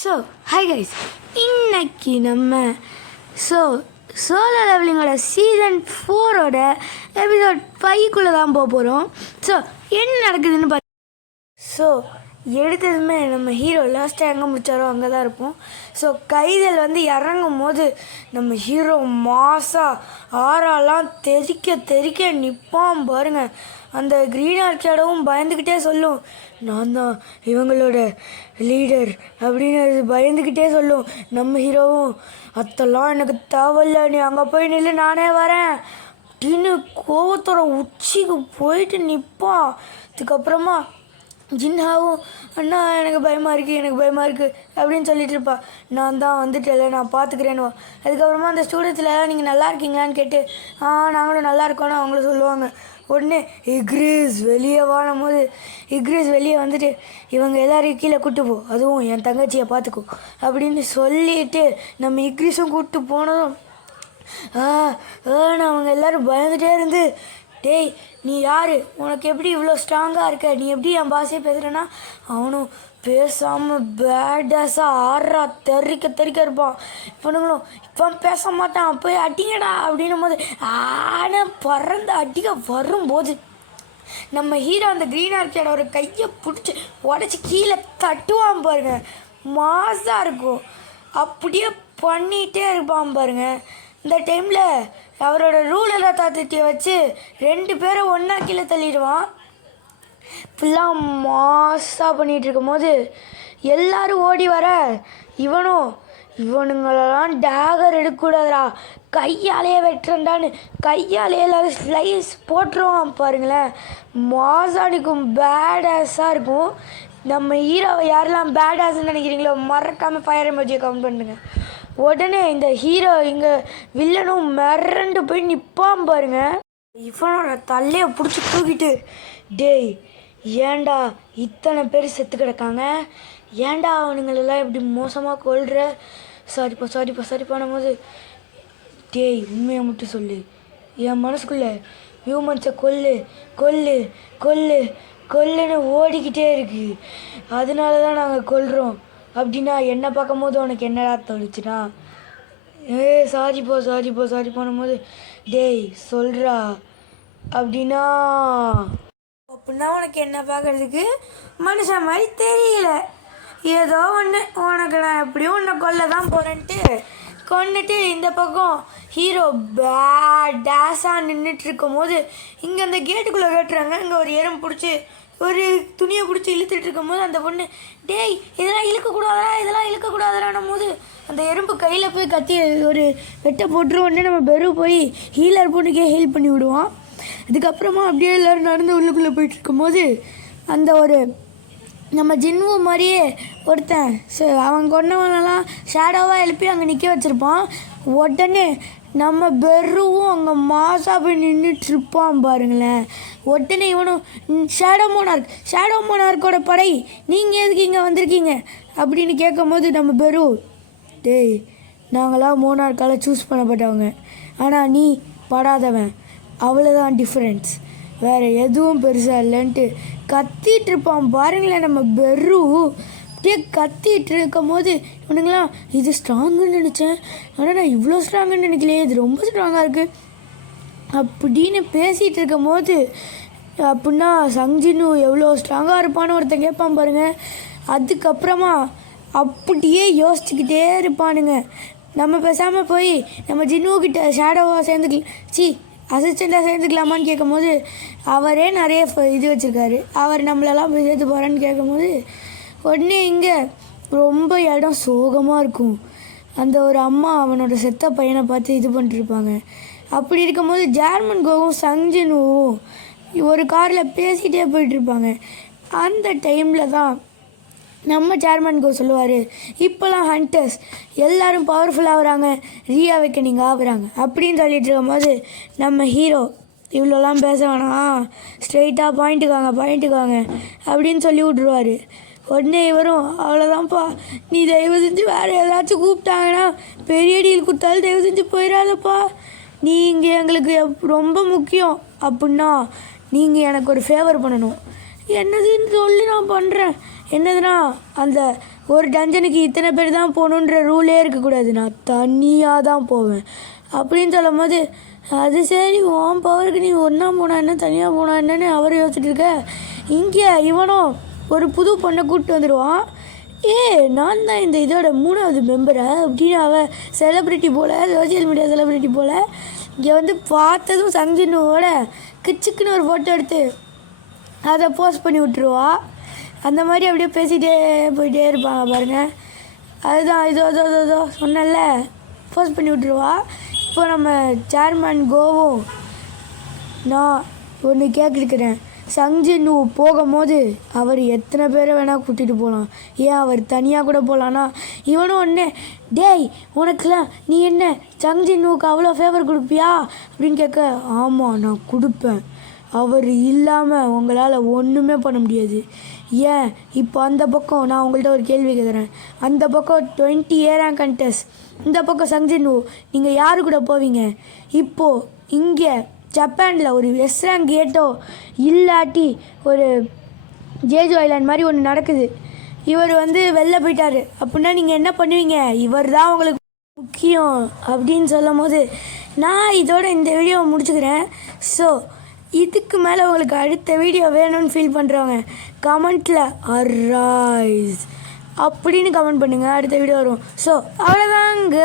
So hi guys, இன்னைக்கு நம்ம so solo லெவலிங்கோட season 4ஓட episode 5க்குள்ளே தான் போக போகிறோம். ஸோ என்ன நடக்குதுன்னு ஸோ எடுத்ததுமே நம்ம ஹீரோ லாஸ்ட்டாக எங்கே முடித்தாரோ அங்கே தான் இருப்போம். ஸோ கைதல் இறங்கும் போது நம்ம ஹீரோ மாசாக ஆறாலாம் தெறிக்க நிற்பான் பாருங்க. அந்த க்ரீன் ஆர்ச்சேடவும் பயந்துக்கிட்டே சொல்லும், நான் தான் இவங்களோட லீடர் அப்படின்னு பயந்துக்கிட்டே சொல்லும். நம்ம ஹீரோவும் அதெல்லாம் எனக்கு தேவையில்ல, நீ அங்கே போய் நில்லு, நானே வரேன் அப்படின்னு கோவத்தோட உச்சிக்கு போயிட்டு நிற்பான். அதுக்கப்புறமா ஜின்ஹாவும் அண்ணா எனக்கு பயமாக இருக்குது அப்படின்னு சொல்லிட்டு இருப்பா. நான் தான் வந்துட்டேன், நான் பார்த்துக்கிறேன்னுவா. அதுக்கப்புறமா அந்த ஸ்டூடெண்ட்ஸில் நீங்கள் நல்லா இருக்கீங்களான்னு கேட்டு நாங்களும் நல்லா இருக்கோன்னு அவங்களும் சொல்லுவாங்க. உடனே இக்ரீஸ் வெளியே வாழும் போது இக்ரீஸ் வெளியே வந்துட்டு இவங்க எல்லாரையும் கீழே கூப்பிட்டு போ, அதுவும் என் தங்கச்சியை பார்த்துக்கோ அப்படின்னு சொல்லிட்டு நம்ம இக்ரீஸும் கூப்பிட்டு போனதும் அவங்க எல்லோரும் பயந்துகிட்டே இருந்து, டேய் நீ யார், உனக்கு எப்படி இவ்வளோ ஸ்ட்ராங்காக இருக்க, நீ எப்படி என் பாஷையை பேசுகிறேன்னா அவனும் பேசாமல் பேடாஸாக ஆடுறா தெறிக்க இருப்பான். இவனுங்களும் இப்போ பேச மாட்டான், போய் அடிங்கடா அப்படின்னும் போது பறந்து அடிக்க வரும்போது நம்ம ஹீரோ அந்த க்ரீன் ஆர்ச்சோட ஒரு கையை பிடிச்சி உடச்சி கீழே தட்டுவான் பாருங்க. மாசாக இருக்கும், அப்படியே பண்ணிகிட்டே இருப்பான் பாருங்க. இந்த டைமில் அவரோட ரூல் எல்லாத்தையும் வச்சு 2 பேரை ஒன்றா கீழே தள்ளிடுவான். ஃபுல்லாக மாசாக பண்ணிகிட்டு இருக்கும் போது எல்லோரும் ஓடி வர இவனுங்களெல்லாம் டேகர் எடுக்கக்கூடாதுடா, கையாலேயே வெட்டுறண்டான்னு கையாலே எல்லோரும் ஸ்லைஸ் போட்டுருவான் பாருங்களேன். மாசாடிக்கும் பேடாஸாக இருக்கும். நம்ம ஹீரோவை யாரெல்லாம் பேடாஸ்ன்னு நினைக்கிறீங்களோ மறக்காமல் ஃபயர் எமோஜியை கவுண்ட் பண்ணுங்க. உடனே இந்த ஹீரோ இங்கே வில்லனும் மிரண்டு போய் நிற்பான் பாருங்க. இவனோட தலையை பிடிச்சி தூக்கிட்டு, டேய் ஏண்டா இத்தனை பேர் செத்து கிடக்காங்க, ஏண்டா அவனுங்களெல்லாம் இப்படி மோசமாக கொள்கிற, சாரிப்பானும் போது, டேய் உண்மையை மட்டும் சொல்லு, என் மனசுக்குள்ளே ஹியூமன்ஸை கொல்லுன்னு ஓடிக்கிட்டே இருக்குது, அதனால தான் நாங்கள் கொல்கிறோம் அப்படின்னா என்னை பார்க்கும் போது உனக்கு என்னடா தோணுச்சுன்னா, சாரிப்போனும் போது, டேய் சொல்கிறா அப்படின்னா உனக்கு என்ன பார்க்குறதுக்கு மனுஷன் மாதிரி தெரியல, ஏதோ ஒன்று உனக்கு நான் எப்படியும் உன்னை கொல்ல தான் போகிறேன்ட்டு கொண்டுட்டு இந்த பக்கம் ஹீரோ பேடாஸாக நின்றுட்டுருக்கும் போது இங்கே அந்த கேட்டுக்குள்ளே கேட்டுறாங்க. இங்கே ஒரு எறும்பு பிடிச்சி ஒரு துணியை பிடிச்சி இழுத்துட்டு இருக்கும் போது அந்த பொண்ணு, டேய் இதெல்லாம் இழுக்கக்கூடாதான்னும் போது அந்த எறும்பு கையில் போய் கத்தி ஒரு வெட்டை போட்டுரு. உடனே நம்ம பெரு போய் ஹீலர் பொண்ணுக்கே ஹெல்ப் பண்ணி விடுவான். அதுக்கப்புறமா அப்படியே எல்லோரும் நடந்து உள்ளுக்குள்ளே போயிட்டுருக்கும் போது அந்த ஒரு நம்ம ஜின்வு மாதிரியே ஒருத்தன் அவன் கொண்டவனெல்லாம் ஷேடோவாக எழுப்பி அங்கே நிற்க வச்சுருப்பான். உடனே நம்ம பெருவும் அங்கே மாசாக போய் நின்றுட்டுருப்பான் பாருங்களேன். உடனே இவனும் ஷேடோ மோனார்க்கோட படை, நீங்கள் எதுக்கு இங்கே வந்திருக்கீங்க அப்படின்னு கேட்கும் போது நம்ம பெரு, டேய் நாங்களாம் மோனார்க்கால் சூஸ் பண்ணப்பட்டவங்க, ஆனால் நீ படாதவன், அவ்வளோதான் டிஃப்ரென்ஸ், வேறு எதுவும் பெருசாக இல்லைன்ட்டு கத்திகிட்டு இருப்பான் பாருங்களேன். நம்ம பெரு அப்படியே கத்திகிட்டு இருக்கும் போது இவனுங்களாம் இது ஸ்ட்ராங்குன்னு நினச்சேன், ஆனால் நான் இவ்வளோ ஸ்ட்ராங்குன்னு நினைக்கலையே, இது ரொம்ப ஸ்ட்ராங்காக இருக்குது அப்படின்னு பேசிகிட்டு இருக்கும் போது அப்படின்னா சங்ஜினு எவ்வளோ ஸ்ட்ராங்காக இருப்பான்னு ஒருத்தன் கேட்பான் பாருங்கள். அதுக்கப்புறமா அப்படியே யோசிச்சுக்கிட்டே இருப்பானுங்க. நம்ம பேசாமல் போய் நம்ம ஜின்னுக்கிட்ட ஷேடோவாக அசிஸ்டண்ட்டாக சேர்ந்துக்கலாமான்னு கேட்கும் போது அவரே நிறைய இது வச்சுருக்காரு, அவர் நம்மளெல்லாம் போய் சேர்த்து போகிறேன்னு கேட்கும் போது உடனே இங்கே ரொம்ப இடம் சோகமாக இருக்கும். அந்த ஒரு அம்மா அவனோட செத்த பையனை பார்த்து இது பண்ணிட்டுருப்பாங்க. அப்படி இருக்கும்போது ஜார்மன்கோவும் சங்ஜினுவும் ஒரு காரில் பேசிகிட்டே போயிட்டுருப்பாங்க. அந்த டைமில் தான் நம்ம ஜார்மன்கோ சொல்லுவார், இப்போலாம் ஹண்டர்ஸ் எல்லோரும் பவர்ஃபுல்லாக ஆகுறாங்க, ரீஅவேக்கனிங் ஆகுறாங்க அப்படின்னு சொல்லிட்டு இருக்கும்போது நம்ம ஹீரோ இவ்வளோலாம் பேச வேணாம், ஸ்ட்ரெயிட்டாக பாயிண்ட்டுக்காங்க அப்படின்னு சொல்லி விட்ருவார். உடனே இவரும் அவ்வளோதான்ப்பா, நீ தயவு செஞ்சு வேறு ஏதாச்சும் கூப்பிட்டாங்கன்னா பெரிய டீல் கொடுத்தாலும் தயவு செஞ்சு போயிடாதப்பா, நீங்கள் எங்களுக்கு ரொம்ப முக்கியம் அப்படின்னா நீங்கள் எனக்கு ஒரு ஃபேவர் பண்ணணும். என்னதுன்னு சொல்லி நான் பண்ணுறேன். என்னதுன்னா அந்த ஒரு டஞ்சனுக்கு இத்தனை பேர் தான் போகணுன்ற ரூலே இருக்கக்கூடாது, நான் தனியாக தான் போவேன் அப்படின்னு சொல்லும் போது, அது சரி உன் பவருக்கு நீ ஒன்றா போனா என்ன தனியாக போனா என்னன்னு அவர் யோசிச்சுட்டு இருக்க. இங்கே இவனும் ஒரு புது பொண்ணை கூப்பிட்டு வந்துடுவான். நான் தான் இந்த இதோட 3வது மெம்பரை அப்படின்னு அவள் செலிப்ரிட்டி போல், சோஷியல் மீடியா செலிப்ரிட்டி போல் இங்கே வந்து பார்த்ததும் சஞ்சினுவோட கிச்சுக்குன்னு ஒரு ஃபோட்டோ எடுத்து அதை போஸ்ட் பண்ணி விட்ருவா. அந்த மாதிரி அப்படியே பேசிகிட்டே போயிட்டே இருப்பாங்க பாருங்கள். அதுதான் இதோ சொன்னல போஸ்ட் பண்ணி விட்ருவா. இப்போ நம்ம சேர்மேன் கோவும் நான் ஒன்று கேட்குறேன், சங்ஜின்னு போகும்போது அவர் எத்தனை பேரை வேணால் கூட்டிகிட்டு போகலாம், ஏன் அவர் தனியாக கூட போகலான்னா இவனும் ஒன்று டேய் உனக்குலாம் நீ என்ன சங்ஜின்னுக்கு அவ்வளோ ஃபேவர் கொடுப்பியா அப்படின்னு கேட்க, ஆமாம் நான் கொடுப்பேன், அவர் இல்லாமல் உங்களால் ஒன்றுமே பண்ண முடியாது. ஏன் இப்போ அந்த பக்கம் நான் உங்கள்கிட்ட ஒரு கேள்வி கேட்குறேன், அந்த பக்கம் 20 ரேங்க் கண்டெஸ்ட், இந்த பக்கம் சங்ஜின்னு, நீங்கள் யாரு கூட போவீங்க? இப்போது இங்கே ஜப்பானில் ஒரு எஸ் ரேங்க் கேட்டோ இல்லாட்டி ஒரு ஜேஜோ ஐலாண்ட் மாதிரி ஒன்று நடக்குது, இவர் வந்து வெளில போயிட்டார் அப்படின்னா நீங்கள் என்ன பண்ணுவீங்க? இவர் தான் உங்களுக்கு முக்கியம் அப்படின்னு சொல்லும் போது நான் இதோட இந்த வீடியோவை முடிச்சுக்கிறேன். ஸோ இதுக்கு மேலே உங்களுக்கு அடுத்த வீடியோ வேணும்னு ஃபீல் பண்ணுறவங்க கமெண்ட்டில் அரைஸ் அப்படின்னு கமெண்ட் பண்ணுங்கள், அடுத்த வீடியோ வரும். ஸோ அவ்வளோதாங்க.